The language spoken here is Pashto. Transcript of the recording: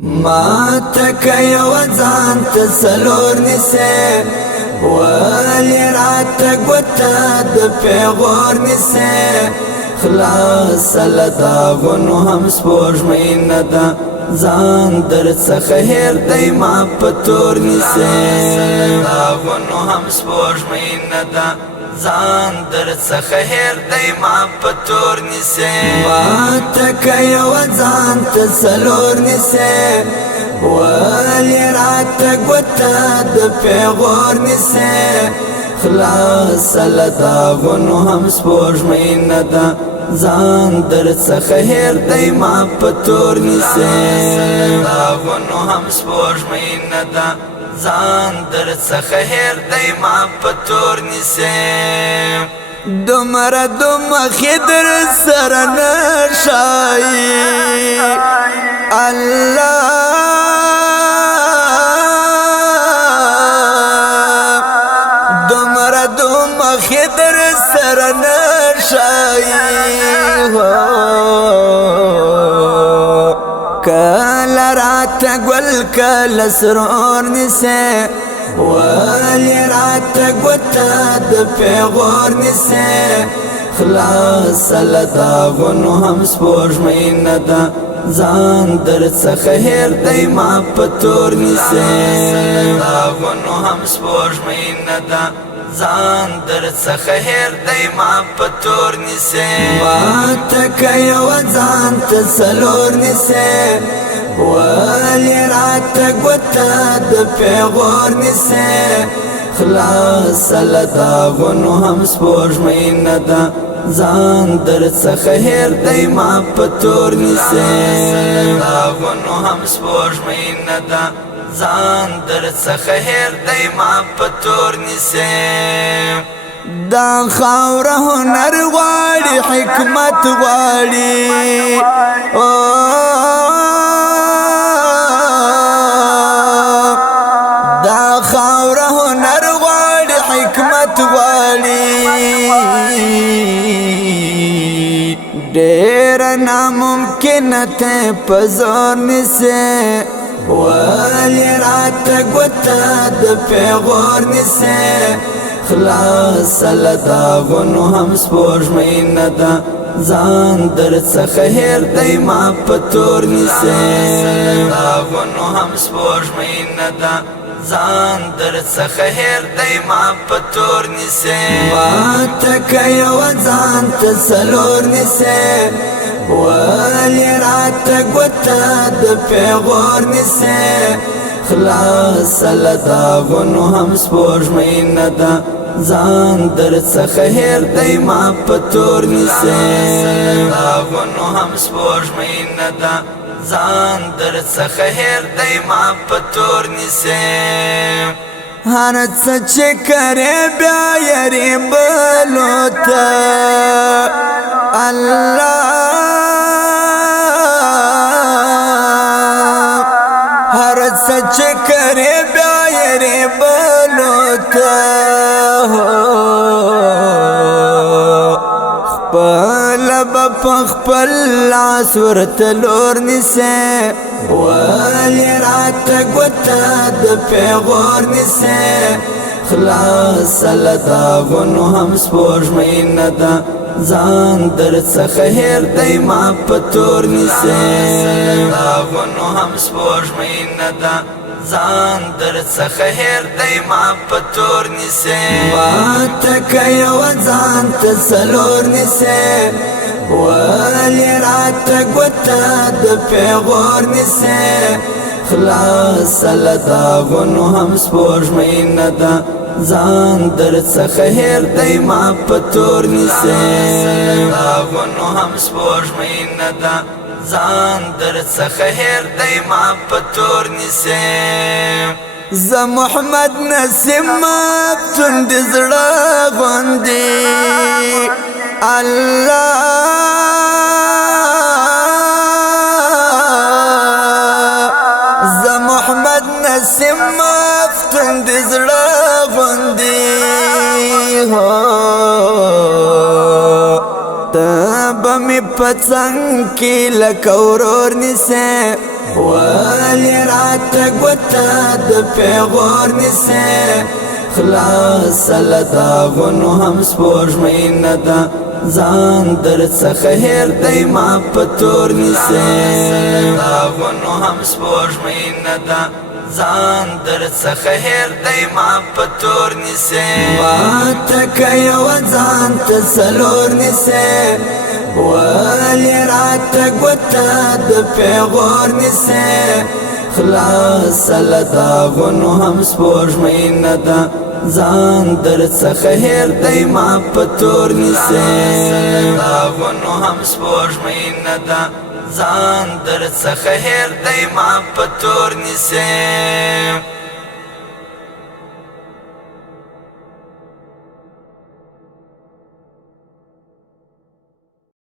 ما تکه یو ځان ته څلور نیسې ولې راته ګوته د پیغور نیسې خلاص له داغونو هم سپوږمۍ نه ده ځان در څخه هېر دی ما په تور نیسې داغونو هم سپوږمۍ نه ده ځان در څخه هېر دی ما په تور نیسې ما تکه یو ځان ته څلور نیسې ولې راته ګوته د پیغور نیسې خلاص له داغونو هم سپوږمۍ نه ده ځان در څخه هېر دی ما په تور نیسې داغونو هم سپوږمۍ نه ده ځان در څخه هېر دی ما په تور نیسې دومره دومخې در سره نه ښایي الله دومره دومخې در سره نه ښایي کله راته ګل کله سرور نیسې ولې راته ګوته د پیغور نیسې خلاص له داغونو هم سپوږمۍ نه ده ځان در څخه هېر دی ما په تور نیسې داغونو هم سپوږمۍ نه ده ځان در څخه هېر دی ما په تور نیسې ما تکه یو ځان ته څلور نیسې ولې راته ګوته د پیغور نیسې خلاص له داغونو هم سپوږمۍ نه ده ځان در څخه هېر دی ما په تور نیسې داغونو هم سپوږمۍ نه ده ځان در څخه هېر دی ما په تور نیسې دا خاوره هنر غواړي حکمت غواړي دا خاوره هنر غواړي حکمت غواړي ډېر ناممکنه ته په زور نیسې ولې راته ګوته د پیغور نیسې خلاص له داغونو هم سپوږمۍ نه ده ځان در څخه هېر دی ما په تور نیسې داغونو هم سپوږمۍ نه ده ځان در څخه هېر دی ما په تور نیسې ما تکه یو ځان ته څلور نیسې ولې راته ګوته د پیغور نیسې خلاص له داغونو هم سپوږمۍ نه ده ځان در څخه هېر دی ما په تور نیسې داغونو هم سپوږمۍ نه ده ځان در څخه هېر دی ما په تور نیسې هر څه چې کرې بیا یې بلو ته الله هر څه چې کرې بیا یې بلو ته خپل به په خپل لاس ورته لور نیسې ولې راته ګوته د پیغور نیسې خلاص له داغونو هم سپوږمۍ نه ده ځان در څخه هېر دی ما په تور نیسې داغونو هم سپوږمۍ نه ده ځان در څخه هېر دی ما په تور نیسې ما تکه یو ځان ته څلور نیسې ولې راته ګوته د پیغور نیسې خلاص له داغونو هم سپوږمۍ نه ده ځان در څخه هېر دی ما په تور نیسې داغونو هم سپوږمۍ نه ده ځان در څخه هېر دی ما په تور نیسې زه محمد نسیم مفتون د زړه غوندې الله زه محمد نسیم مفتون د زړه غوندې ته به مې په څنګ کې لکه ورور نیسې گوتا د پیغور نسه خلاص لداغنو هم سپوږمۍ نه ده ځان در څخه هېر دی ما په تور نیسې لداغنو هم سپوږمۍ نه ده ځان در څخه هېر دی ما په تور نیسې ماته که یوه ځان ته څلور نیسې ولې راته ګوته د پیغور نیسې خلاص لداغنو هم سپوږمۍ نه ده ځان در څخه هېر دی ما په تور نیسې لداغنو هم سپوږمۍ نه ده ځان در څخه هېر دی ما په تور نیسې